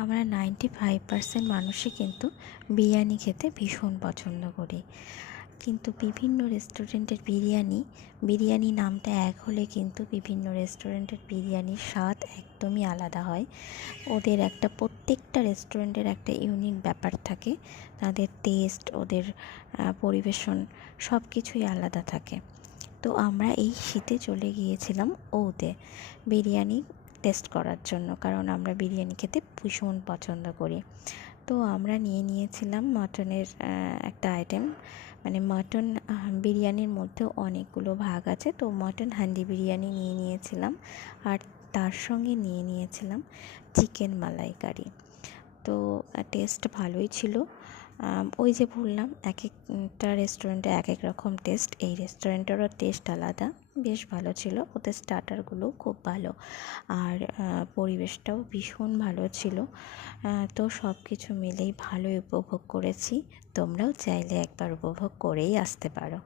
আমরা 95% মানুষই কিন্তু বিরিয়ানি খেতে ভীষণ পছন্দ করি। কিন্তু বিভিন্ন রেস্টুরেন্টের বিরিয়ানি নামটা এক হলে কিন্তু বিভিন্ন রেস্টুরেন্টের বিরিয়ানির স্বাদ একদমই আলাদা হয়। ওদের প্রত্যেকটা রেস্টুরেন্টের একটা ইউনিক ব্যাপার থাকে। তাদের টেস্ট, ওদের পরিবেশন সব কিছুই আলাদা থাকে। তো আমরা এই শীতে চলে গিয়েছিলাম ওতে বিরিয়ানি টেস্ট করার জন্য, কারণ আমরা বিরিয়ানি খেতে ভীষণ পছন্দ করি। তো আমরা নিয়েছিলাম মাটনের একটা আইটেম, মানে মাটন বিরিয়ানির মধ্যেও অনেকগুলো ভাগ আছে, তো মাটন হান্ডি বিরিয়ানি নিয়েছিলাম। আর তার সঙ্গে নিয়েছিলাম চিকেন মালাইকারি। তো টেস্ট ভালোই ছিল। ওই যে বললাম, এক একটা রেস্টুরেন্টে এক এক রকম টেস্ট, এই রেস্টুরেন্টেরও টেস্ট আলাদা। বেশ ভালো ছিল, ওদের স্টার্টারগুলোও খুব ভালো, আর পরিবেশটাও ভীষণ ভালো ছিল। তো সব কিছু মিলেই ভালোই উপভোগ করেছি। তোমরাও চাইলে একবার উপভোগ করেই আসতে পারো।